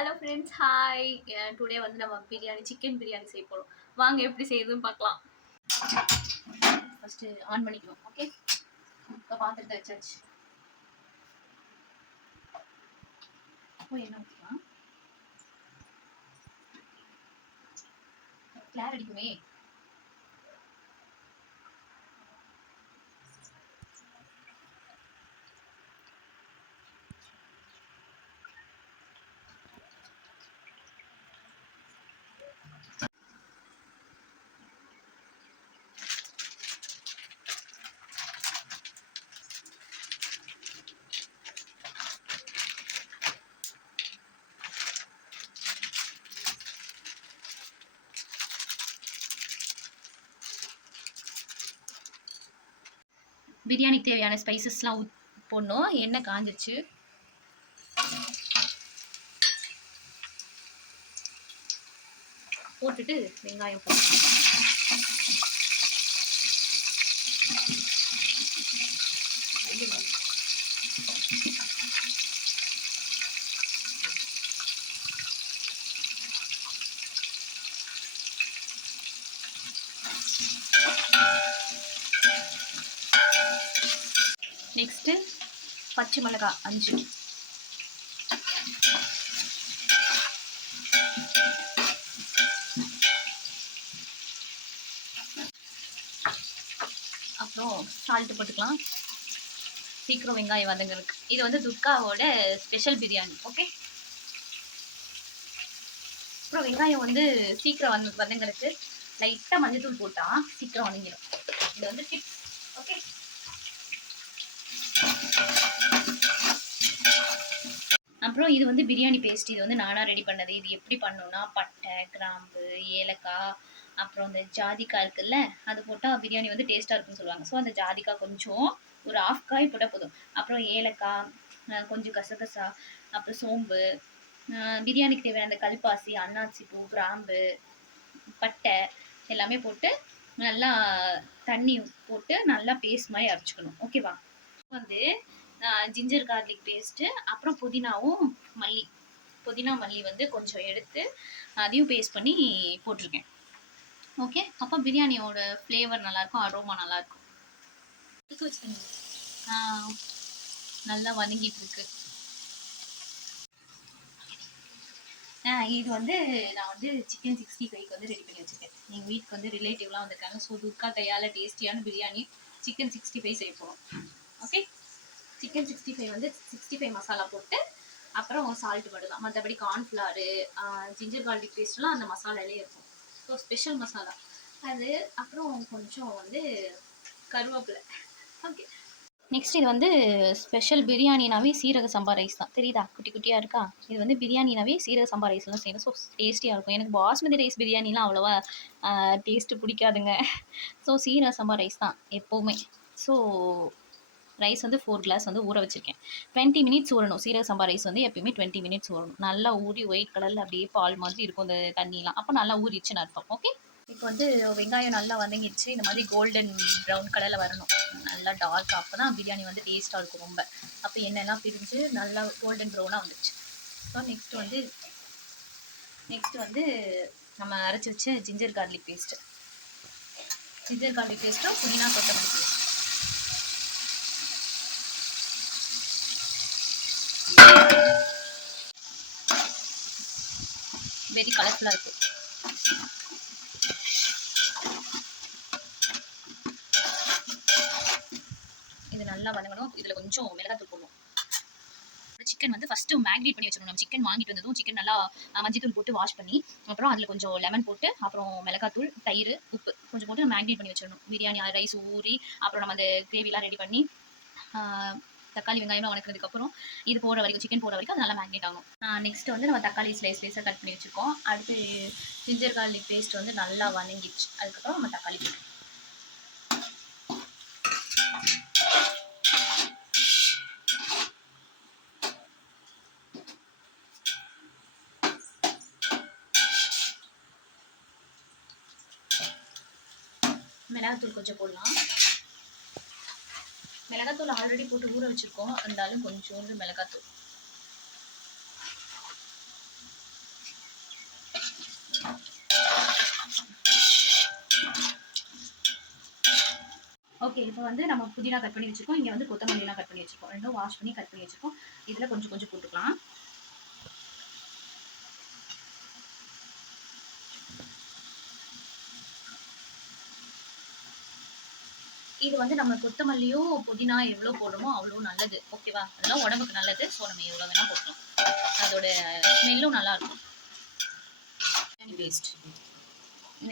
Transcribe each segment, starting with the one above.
Hello friends hi today வந்து நம்ம biryani chicken biryani செய்ய போகிறோம் வாங்க எப்படி செய்யுதுன்னு பார்க்கலாம். ஃபஸ்ட்டு ஆன் பண்ணிக்குவோம் ஓகே இப்போ பாத்திரத்தை வச்சாச்சு. போய் என்ன ஊற்றிக்கலாம் கிளார் அடிக்குமே. பிரியாணிக்கு தேவையான ஸ்பைசஸ்லாம் ஊத் போடணும். எண்ணெய் காஞ்சிச்சு போட்டுட்டு வெங்காயம் போடணும். நெக்ஸ்ட்டு பச்சை மிளகாய் அஞ்சு. அப்புறம் சால்ட்டு போட்டுக்கலாம். சீக்கிரம் வெங்காயம் வதங்கிறதுக்கு. இது வந்து துர்காவோட ஸ்பெஷல் பிரியாணி ஓகே அப்புறம் வெங்காயம் வந்து சீக்கிரம் வந்து வதங்களுக்கு லைட்டாக மஞ்சள் தூள் போட்டால் சீக்கிரம் வதங்கிடும் இது வந்து டிப்ஸ் அப்புறம் இது வந்து பிரியாணி பேஸ்ட் இது வந்து நானாக ரெடி பண்ணது. இது எப்படி பண்ணணும்னா பட்டை கிராம்பு ஏலக்காய் அப்புறம் இந்த ஜாதிக்காய் இருக்குல்ல அது போட்டால் பிரியாணி வந்து டேஸ்ட்டாக இருக்குன்னு சொல்லுவாங்க. ஸோ அந்த ஜாதிக்காய் கொஞ்சம் ஒரு ஆஃப் காய் போட்டால் போதும். அப்புறம் ஏலக்காய் கொஞ்சம் கசகசா அப்புறம் சோம்பு பிரியாணிக்கு தேவையான அந்த கல்பாசி அன்னாசி பூ கிராம்பு பட்டை எல்லாமே போட்டு நல்லா தண்ணி போட்டு நல்லா பேஸ்ட் மாதிரி அரைச்சிக்கணும். ஓகேவா வந்து ஜிஞ்சர் கார்லிக் பேஸ்ட்டு அப்புறம் புதினாவும் மல்லி. புதினா மல்லி வந்து கொஞ்சம் எடுத்து அதையும் பேஸ்ட் பண்ணி போட்டிருக்கேன். ஓகே அப்போ பிரியாணியோட ஃப்ளேவர் நல்லாயிருக்கும் அரோமா நல்லாயிருக்கும். நல்லா வதங்கிட்டு இருக்கு ஆ, இது வந்து நான் வந்து சிக்கன் சிக்ஸ்டி ஃபைவ்க்கு வந்து ரெடி பண்ணி வச்சுருக்கேன். எங்கள் வீட்டுக்கு வந்து ரிலேட்டிவ்லாம் வந்திருக்காங்க. ஸோ துர்கா கையால் டேஸ்டியான பிரியாணி சிக்கன் சிக்ஸ்டி ஃபைவ் செய்ய போகிறோம் ஓகே சிக்கன் சிக்ஸ்டி ஃபைவ் வந்து சிக்ஸ்டி ஃபைவ் மசாலா போட்டு அப்புறம் சால்ட் மட்டும் தான் மற்றபடி கார்ன்ஃப்ளாரு ஜிஞ்சர் கார்லிக் பேஸ்ட்லாம் அந்த மசாலாலே இருக்கும். So special masala. அது அப்புறம் கொஞ்சம் வந்து கருவேப்பிலை. ஓகே நெக்ஸ்ட் இது வந்து ஸ்பெஷல் பிரியாணினாவே சீரக சம்பா ரைஸ் தான். தெரியுதா? குட்டி குட்டியாக இருக்கா? இது வந்து பிரியாணினாவே சீரக சம்பா ரைஸ்லாம் செய்யணும். ஸோ டேஸ்டியாக இருக்கும். எனக்கு பாஸ்மதி ரைஸ் பிரியாணிலாம் அவ்வளோவா டேஸ்ட்டு பிடிக்காதுங்க. ஸோ சீரக சம்பா ரைஸ் தான் எப்போவுமே. ஸோ ரைஸ் வந்து ஃபோர் கிளாஸ் வந்து ஊற வச்சுருக்கேன். டுவெண்ட்டி மினிட்ஸ் ஊறணும். சீரக சம்பா ரைஸ் வந்து எப்பயுமே டுவெண்ட்டி மினிட்ஸ் ஊறணும். நல்லா ஊறி ஒயிட் கலரில் அப்படியே பால் மாதிரி இருக்கும் இந்த தண்ணிலாம் அப்போ நல்லா ஊறிச்சுன்னு அர்த்தம். ஓகே இப்போ வந்து வெங்காயம் நல்லா வதங்கிடுச்சு. இந்த மாதிரி கோல்டன் ப்ரௌன் கலரில் வரணும். நல்லா டார்க் அப்போ தான் பிரியாணி வந்து டேஸ்ட்டாக இருக்கும் ரொம்ப. அப்போ எண்ணெய்லாம் பிரிஞ்சு நல்லா கோல்டன் ப்ரௌனாக வந்துடுச்சு. ஸோ நெக்ஸ்ட் வந்து நெக்ஸ்ட் வந்து நம்ம அரைச்சி வச்ச ginger garlic paste ginger garlic பேஸ்ட்டும் புதினா கொத்தமல்லி பேஸ்ட் வெரி கலர்ஃபுல்லாக இருக்கு. இது நல்லா வதங்கணும். இதில் கொஞ்சம் மிளகாத்தூள் போடணும். சிக்கன் வந்து ஃபஸ்ட்டு மேக்னேட் பண்ணி வச்சிடணும். நம்ம சிக்கன் வாங்கிட்டு வந்ததும் சிக்கன் நல்லா மஞ்சத்தூள் போட்டு வாஷ் பண்ணி அப்புறம் அதில் கொஞ்சம் லெமன் போட்டு அப்புறம் மிளகாத்தூள் தயிர் உப்பு கொஞ்சம் போட்டு மேக்னேட் பண்ணி வச்சிடணும். பிரியாணி ரைஸ் ஊறி அப்புறம் நம்ம அந்த கிரேவிலாம் ரெடி பண்ணி தக்காளி வெங்காயம்லாம் அப்புறம் இது போடுற வரைக்கும் சிக்கன் போடுற வரைக்கும் அது நல்லா மேக்னேட் ஆகும். நெக்ஸ்ட் வந்து நம்ம தக்காளி ஸ்லைஸ் ஸ்லைஸாக கட் பண்ணி வச்சுருக்கோம். அடுத்து ஜிஞ்சர் கார்லிக் பேஸ்ட் வந்து நல்லா வணங்கிடுச்சு அதுக்கப்புறம் நம்ம தக்காளி மிளகாத்தூள் கொஞ்சம் போடலாம். மிளகாத்தூள் ஆல்ரெடி போட்டு ஊற வச்சிருக்கோம். இருந்தாலும் கொஞ்சோண்டு மிளகாத்தூள். ஓகே இப்போ வந்து நம்ம புதினா கட் பண்ணி வச்சுருக்கோம். இங்கே வந்து கொத்தமல்லிலாம் கட் பண்ணி வச்சுருக்கோம். ரெண்டும் வாஷ் பண்ணி கட் பண்ணி வச்சுருக்கோம். இதில் கொஞ்சம் கொஞ்சம் போட்டுக்கலாம். இது வந்து நம்ம கொத்தமல்லியோ புதினா எவ்வளோ போடுறோமோ அவ்வளோ நல்லது. ஓகேவா அதெல்லாம் உடம்புக்கு நல்லது. ஸோ நம்ம எவ்வளோ வேணால் போட்டோம் அதோட ஸ்மெல்லும் நல்லா இருக்கும். பிரியாணி பேஸ்ட்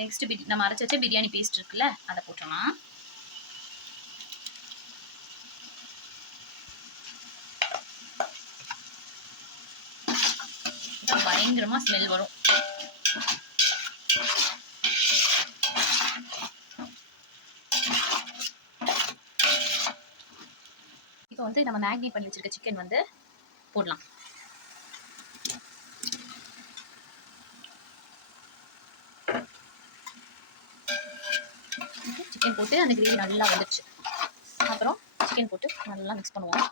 நெக்ஸ்ட் பிரி நம்ம அரைச்சி வச்ச பிரியாணி பேஸ்ட் இருக்குல்ல அதை போட்டுடலாம். பயங்கரமாக ஸ்மெல் வரும். வந்து நம்ம மேக்னேட் பண்ணி வச்சுருக்க சிக்கன் வந்து போடலாம். சிக்கன் போட்டு அந்த கிரேவி நல்லா வந்துடுச்சு அப்புறம் சிக்கன் போட்டு நல்லா மிக்ஸ் பண்ணுவோம்.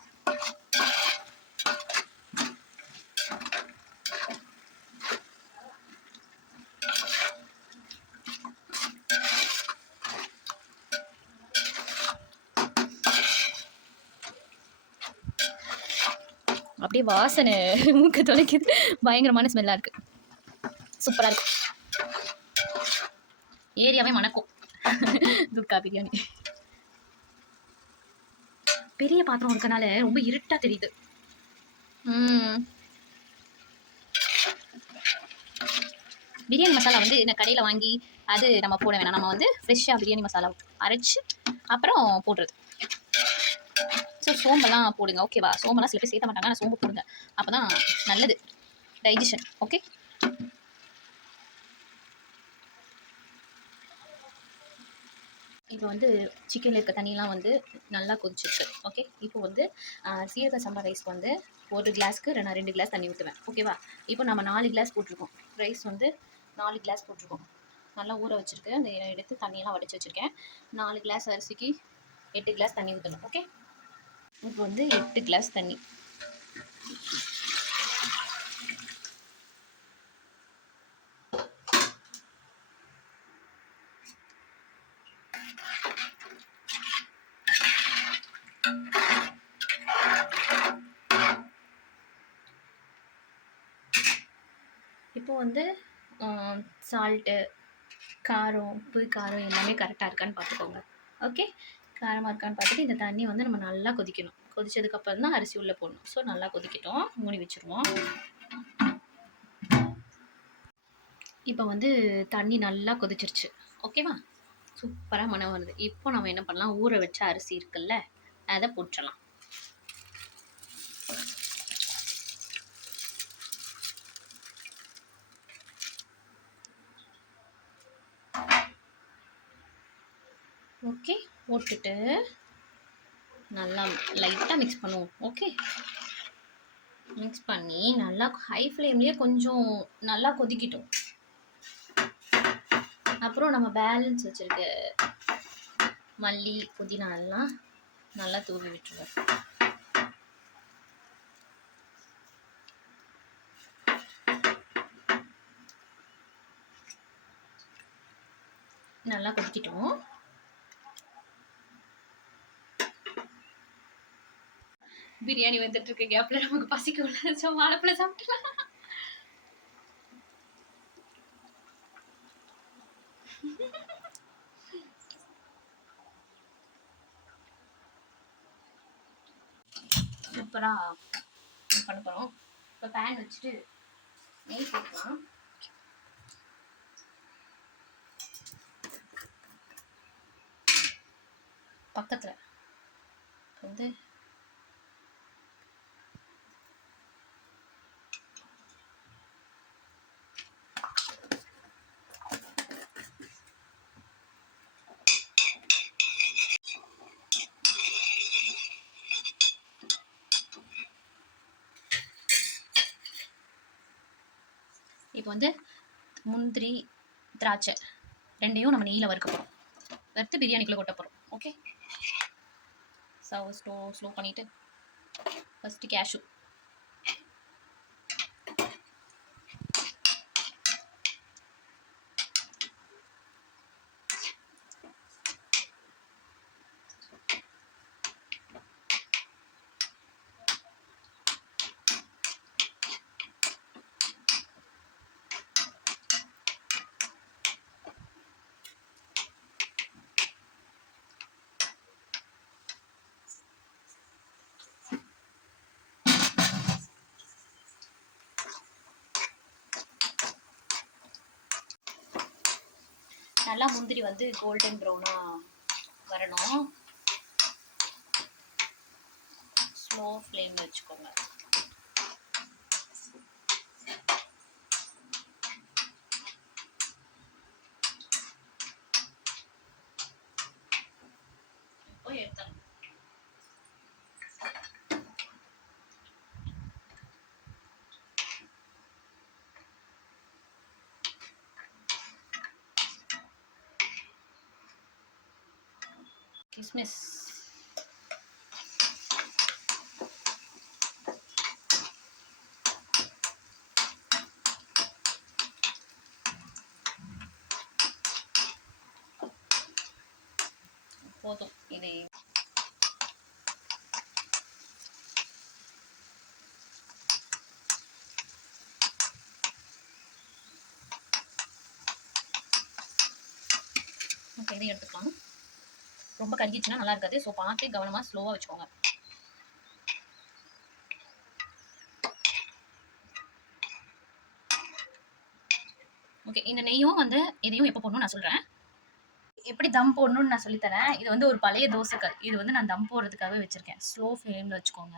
அப்படியே வாசனை மூக்க தொலைக்குது. பயங்கரமான ஸ்மெல்லாக இருக்கு. சூப்பராக இருக்கு. ஏரியாவே மணக்கும். துர்கா பிரியாணி. பெரிய பாத்திரம் இருக்கனால ரொம்ப இருட்டா தெரியுது. பிரியாணி மசாலா வந்து நான் கடையில் வாங்கி அது நம்ம போட வேணாம். நம்ம வந்து ஃப்ரெஷ்ஷாக பிரியாணி மசாலா அரைச்சு அப்புறம் போடுறது. ஸோ சோம்பெல்லாம் போடுங்க. ஓகேவா சோம்பெல்லாம் சில பேர் சேர்த்த மாட்டாங்க. ஆனால் சோம்பு போடுங்க. அப்போ தான் நல்லது. டைஜஷன் ஓகே இப்போ வந்து சிக்கனில் இருக்க தண்ணியெலாம் வந்து நல்லா கொதிச்சிருக்கு. ஓகே இப்போ வந்து சீரக சம்பா ரைஸ் வந்து ஒரு கிளாஸ்க்கு நான் ரெண்டு கிளாஸ் தண்ணி ஊற்றுவேன் ஓகேவா இப்போ நம்ம நாலு கிளாஸ் போட்டிருக்கோம். ரைஸ் வந்து நாலு கிளாஸ் போட்டிருக்கோம். நல்லா ஊற வச்சுருக்கு. அந்த எடுத்து தண்ணியெல்லாம் வடித்து வச்சுருக்கேன். நாலு கிளாஸ் அரிசிக்கு எட்டு கிளாஸ் தண்ணி ஊற்றணும் ஓகே இப்போ வந்து எட்டு கிளாஸ் தண்ணி. இப்போ வந்து சால்ட்டு காரம் உப்பு காரம் எல்லாமே கரெக்டாக இருக்கான்னு பார்த்துக்கோங்க. ஓகே காரமாக இருக்கான்னு பார்த்துட்டு இந்த தண்ணி வந்து நம்ம நல்லா கொதிக்கணும். கொதிச்சதுக்கப்புறம் தான் அரிசி உள்ளே போடணும். ஸோ நல்லா கொதிக்கட்டும். மூடி வச்சுருவோம். இப்போ வந்து தண்ணி நல்லா கொதிச்சிருச்சு. ஓகேவா சூப்பராக மனம் வருது. இப்போ நம்ம என்ன பண்ணலாம்? ஊற வச்ச அரிசி இருக்குல்ல அதை போட்டுடலாம் ஓகே போட்டுட்டு நல்லா லைட்டாக மிக்ஸ் பண்ணுவோம். ஓகே? மிக்ஸ் பண்ணி நல்லா ஹை ஃப்ளேம்லேயே கொஞ்சம் நல்லா கொதிக்கட்டும். அப்புறம் நம்ம பேலன்ஸ் வச்சுருக்க மல்லி புதினா எல்லாம் நல்லா தூவி விட்டுருவோம். நல்லா கொதிக்கிட்டோம். பிரியாணி வந்துட்டு இருக்க கேப்ல நமக்கு பசிக்கல ஸோ வாழைப்பழம் சாப்பிட்டலாம் சூப்பராக பண்ண போகிறோம் இப்போ பேன் வச்சுட்டு நெய் போட்டுக்கலாம் பக்கத்தில் வந்து இப்போ வந்து முந்திரி திராட்சை ரெண்டையும் நம்ம நெய்யில் வறுக்க போகிறோம் வறுத்து பிரியாணிக்குள்ளே கொட்ட போகிறோம் ஓகே ஸ்டவ் ஸ்லோ ஸ்லோ பண்ணிவிட்டு ஃபஸ்ட்டு கேஷு நல்லா முந்திரி வந்து கோல்டன் ப்ரௌனாக வரணும். ஸ்லோ ஃப்ளேமில் வச்சுக்கோங்க இப்போ எடுத்துடலாம் கிஸ்மிஸ் போதும். இதை இதை எடுத்துக்கலாம். ரொம்ப கருகிச்சுன்னா நல்லா இருக்காது. ஸோ பார்த்து கவனமாக ஸ்லோவாக வச்சுக்கோங்க. ஓகே இந்த நெய்யும் வந்து இதையும் எப்போ போடணும்னு நான் சொல்கிறேன் எப்படி தம் போடணும்னு நான் சொல்லித்தரேன் இது வந்து ஒரு பழைய தோசைக்கல். இது வந்து நான் தம் போடுறதுக்காகவே வச்சுருக்கேன். ஸ்லோ ஃப்ளேமில் வச்சுக்கோங்க.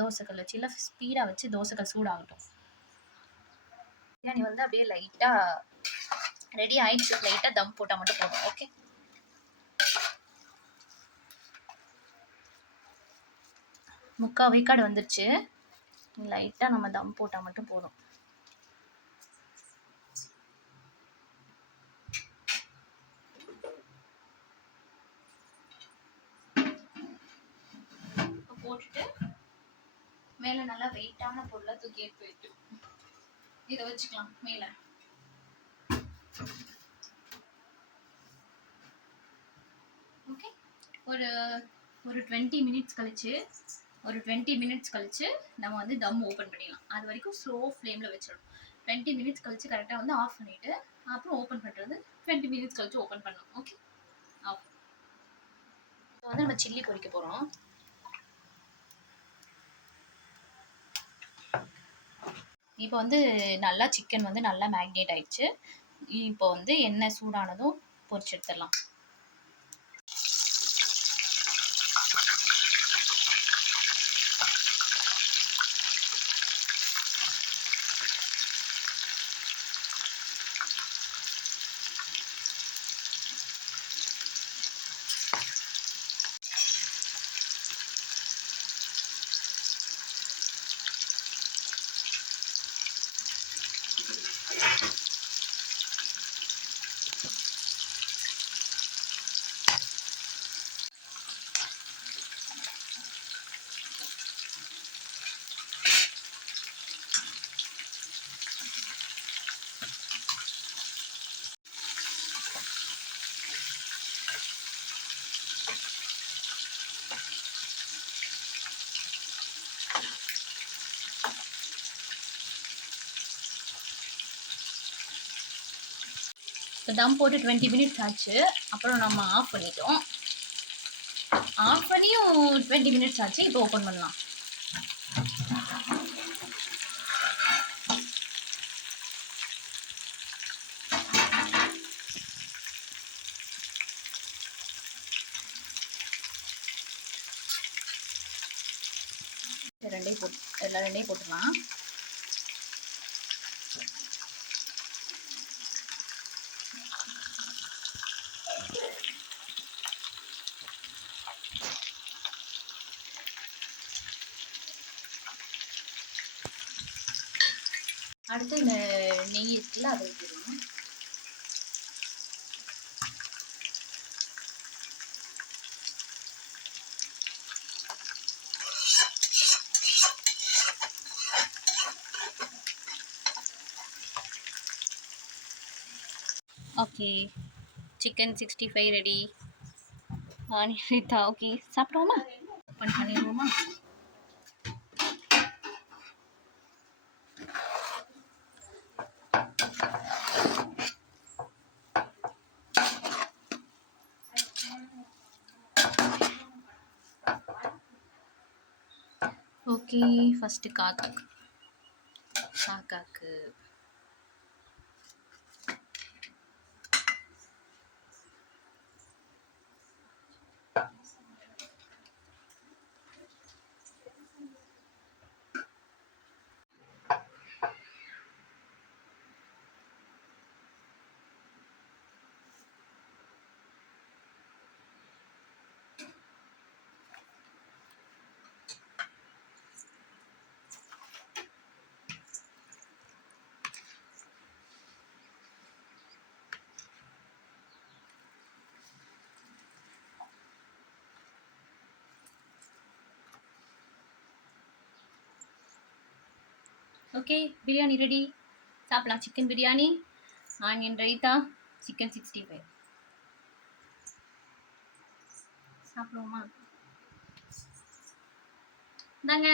தோசைக்கல் வச்சு இல்லை ஸ்பீடாக வச்சு தோசைக்கல் சூடாகட்டும். பிரியாணி வந்து அப்படியே லைட்டாக ரெடி ஆயிடுச்சு. லைட்டாக தம் போட்டால் மட்டும் போதும். ஓகே முக்கால் வைக்காடு வந்துருச்சு. லைட்டாக நம்ம தம் போட்டால் மட்டும் போதும். இப்போ போட்டுட்டு மேலே நல்லா வெயிட்டான பொருளை தூக்கி எடுத்து வைட்டு இதை வச்சுக்கலாம் மேலே. ஓகே ஒரு ஒரு டுவெண்ட்டி மினிட்ஸ் கழிச்சு ஒரு டுவெண்ட்டி மினிட்ஸ் கழிச்சு நம்ம வந்து தம் ஓப்பன் பண்ணிடலாம். அது வரைக்கும் ஸ்லோ ஃப்ளேமில் வச்சிடணும். டுவெண்ட்டி மினிட்ஸ் கழிச்சு கரெக்டாக வந்து ஆஃப் பண்ணிவிட்டு அப்புறம் ஓப்பன் பண்ணுறது டுவெண்ட்டி மினிட்ஸ் கழிச்சு ஓப்பன் பண்ணணும். ஓகே ஆஃப் இப்போ வந்து நம்ம சில்லி பொறிக்க போகிறோம் இப்போ வந்து நல்லா சிக்கன் வந்து நல்லா மேக்னேட் ஆயிடுச்சு. இப்போ வந்து எண்ணெய் சூடானதும் பொரிச்சு எடுத்துடலாம். இப்போ தம் போட்டு டுவெண்ட்டி மினிட்ஸ் ஆச்சு. அப்புறம் நம்ம ஆஃப் பண்ணிட்டோம். ஆஃப் பண்ணியும் டுவெண்ட்டி மினிட்ஸ் ஆச்சு. இப்போ ஓப்பன் பண்ணலாம். ரெண்டையும் போட்டு எல்லா ரெண்டையும் போட்டுடலாம். அடுத்து இந்த நெய் இருக்குல்ல அதை ஊற்றிடலாம் okay. Chicken sixty five ready. Onion raita okay. சாப்பிடுவோமா? Open பண்ணிடுவோமா? ஓகே ஃபஸ்ட்டு காக்கா காக்காக்கு. ஓகே பிரியாணி ரெடி சாப்பிடலாம். Chicken biryani onion raita chicken sixty five சாப்பிடுவோமா? இந்தாங்க.